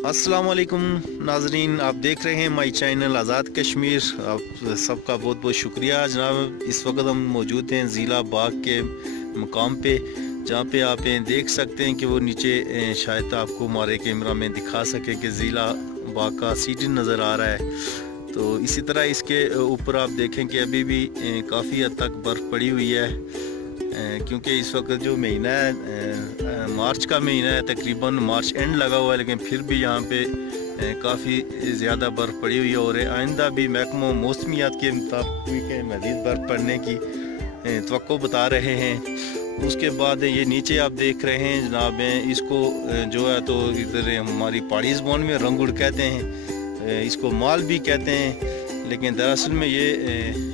अस्सलाम वालेकुम नाजरीन, आप देख रहे हैं माई चैनल आज़ाद कश्मीर। आप सबका बहुत बहुत शुक्रिया जनाब। इस वक्त हम मौजूद हैं ज़िला बाग के मुकाम पे, जहाँ पे आप देख सकते हैं कि वो नीचे शायद आपको हमारे कैमरा में दिखा सके कि ज़िला बाग का सिटी नज़र आ रहा है। तो इसी तरह इसके ऊपर आप देखें कि अभी भी काफ़ी हद तक बर्फ़ पड़ी हुई है, क्योंकि इस वक्त जो महीना है मार्च का महीना है, तकरीबन मार्च एंड लगा हुआ है, लेकिन फिर भी यहाँ पे काफ़ी ज़्यादा बर्फ़ पड़ी हुई है। और आइंदा भी महकमा मौसमियात के मुताबिक मज़ीद बर्फ़ पड़ने की तवक्को बता रहे हैं। उसके बाद ये नीचे आप देख रहे हैं जनाब, इसको जो है तो इधर हमारी पहाड़ी ज़बान में रंगुड़ कहते हैं, इसको माल भी कहते हैं, लेकिन दरअसल में ये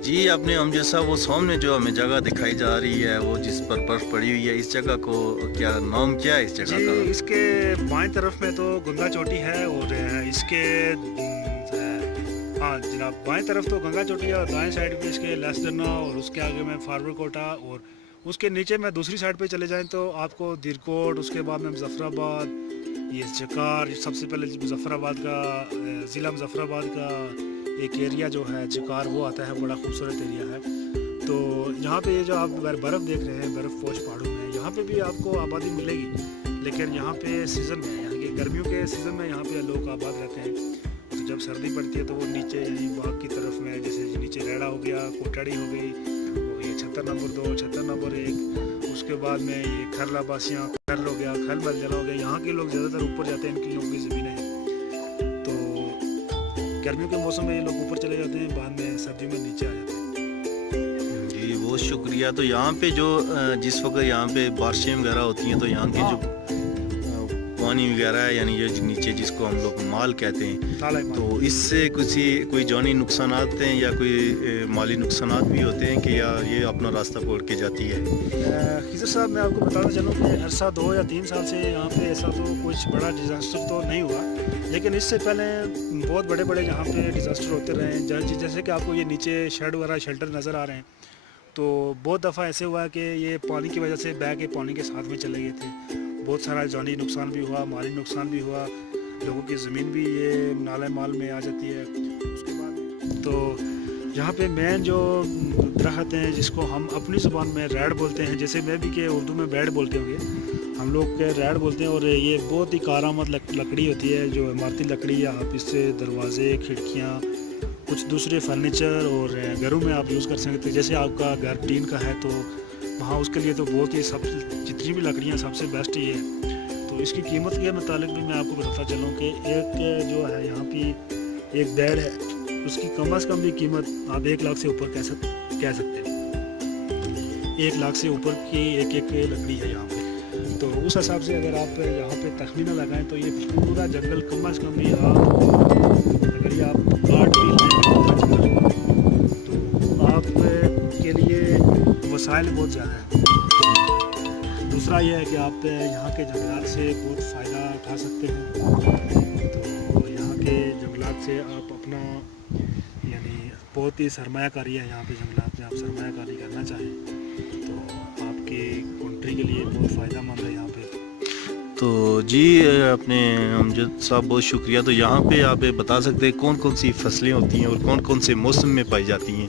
जी आपने हम जैसा वो सामने जो हमें जगह दिखाई जा रही है, वो जिस पर बर्फ़ पड़ी हुई है, इस जगह को क्या नाम क्या है इस जगह का? इसके बाएं तरफ में तो गंगा चोटी है, और इसके हाँ जनाब बाएं तरफ तो गंगा चोटी है, और दाएं साइड पे इसके लसदना, और उसके आगे में फारवर कोटा, और उसके नीचे में दूसरी साइड पे चले जाएं तो आपको दिरकोट, उसके बाद में मुजफ्फराबाद, ये जकार, सबसे पहले मुजफ्फराबाद का ज़िला मुजफ्फराबाद का एक एरिया जो है जकार, वो आता है, बड़ा खूबसूरत एरिया है। तो यहाँ पे ये जो आप बर्फ़ देख रहे हैं, बर्फ़ पोश पहाड़ों में, यहाँ पे भी आपको आबादी मिलेगी, लेकिन यहाँ पे सीज़न में, यहाँ के गर्मियों के सीज़न में यहाँ पे लोग आबाद रहते हैं। तो जब सर्दी पड़ती है तो वो नीचे यहीं बाग की तरफ में, जैसे नीचे रेड़ा हो गया, कोटाड़ी हो गई, और ये 76 नंबर 2, 76 नंबर 1, उसके बाद में ये खरला बासियाँ, खरल हो गया, खल मलजला हो गया, यहाँ के लोग ज़्यादातर ऊपर जाते हैं, इनकी लोगों की ज़मीनें हैं। गर्मियों के मौसम में ये लोग ऊपर चले जाते हैं, बाद में सर्दियों में नीचे आ जाते हैं। जी बहुत शुक्रिया। तो यहाँ पे जो जिस वक्त यहाँ पे बारिशें वगैरह होती हैं, तो यहाँ के जो पानी वगैरह है, यानी ये नीचे जिसको हम लोग माल कहते हैं, तो इससे कोई जानी नुकसान हैं या कोई माली नुकसान भी होते हैं कि या ये अपना रास्ता पकड़ के जाती है? खिजर साहब, मैं आपको बताना चलूँ कि अरसा 2 या 3 साल से यहाँ पे ऐसा तो कुछ बड़ा डिज़ास्टर तो नहीं हुआ, लेकिन इससे पहले बहुत बड़े बड़े यहाँ पे डिज़ास्टर होते रहे हैं। जैसे कि आपको ये नीचे शेड वगैरह शेल्टर नज़र आ रहे हैं, तो बहुत दफ़ा ऐसे हुआ कि ये पानी की वजह से बह के पानी के साथ में चले गए थे। बहुत सारा जानी नुकसान भी हुआ, माली नुकसान भी हुआ, लोगों की ज़मीन भी ये नाले माल में आ जाती है। उसके बाद तो यहाँ पे मेन जो दरख्त हैं, जिसको हम अपनी ज़ुबान में रैड बोलते हैं, जैसे मैं भी के उर्दू में बैड बोलते होंगे, हम लोग के रैड बोलते हैं, और ये बहुत ही कारआमद लकड़ी होती है, जो इमारती लकड़ी, या आप इससे दरवाजे, खिड़कियाँ, कुछ दूसरे फर्नीचर और घरों में आप यूज़ कर सकते हैं। जैसे आपका घर टीन का है तो वहाँ उसके लिए तो बहुत ही जितनी भी लकड़ियाँ सबसे बेस्ट ये है। तो इसकी कीमत के मुतालिक भी मैं आपको बताता चलूँ कि एक जो है यहाँ पे एक बेड है, उसकी कम से कम भी कीमत आप 1 लाख से ऊपर कह सकते हैं। 1 लाख से ऊपर की एक लकड़ी है यहाँ पे। तो उस हिसाब से अगर आप यहाँ पे तखमीना लगाएं तो ये पूरा जंगल कम से कम भी अगर ये आप काट भी लें तो आपके लिए वसाइल बहुत ज़्यादा है। दूसरा ये है कि आप यहाँ के जंगलात से बहुत फ़ायदा उठा सकते हैं। तो यहाँ के जंगलात से आप अपना यानी बहुत ही सरमायाकारी है यहाँ पे जंगलात में, आप सरमायाकारी करना चाहें तो आपकी कंट्री के लिए बहुत फ़ायदा मंद है यहाँ पे। तो जी अपने अमजद साहब बहुत शुक्रिया। तो यहाँ पे आप बता सकते हैं कौन कौन सी फसलें होती हैं और कौन कौन से मौसम में पाई जाती हैं?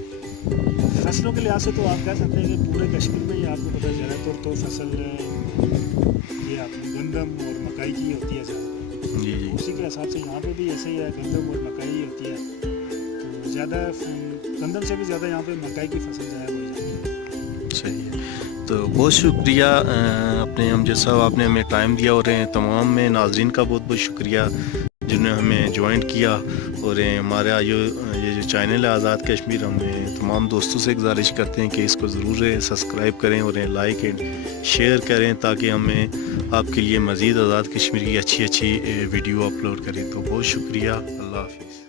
फसलों के लिहाज से तो आप कह सकते हैं कि पूरे कश्मीर में ही आपको पता चला तो फसल ये आपकी गंदम और मकई की होती है ज़्यादा। जी जी, उसी के हिसाब से यहाँ पे भी ऐसे ही है, गंदम और मकई ही होती है। तो ज़्यादा गंदम से भी ज़्यादा यहाँ पे मकई की फसल ज़्यादा हो जाती है। सही है। तो बहुत शुक्रिया अपने अमजद साहब, आपने हमें टाइम दिया, और तमाम में नाजरीन का बहुत बहुत शुक्रिया जिन्होंने हमें ज्वाइन किया। और हमारा ये जो चैनल है आज़ाद कश्मीर, हम तमाम दोस्तों से गुजारिश करते हैं कि इसको ज़रूर सब्सक्राइब करें और लाइक एंड शेयर करें, ताकि हमें आपके लिए मज़ीद आज़ाद कश्मीर की अच्छी वीडियो अपलोड करें। तो बहुत शुक्रिया, अल्लाह हाफिज़।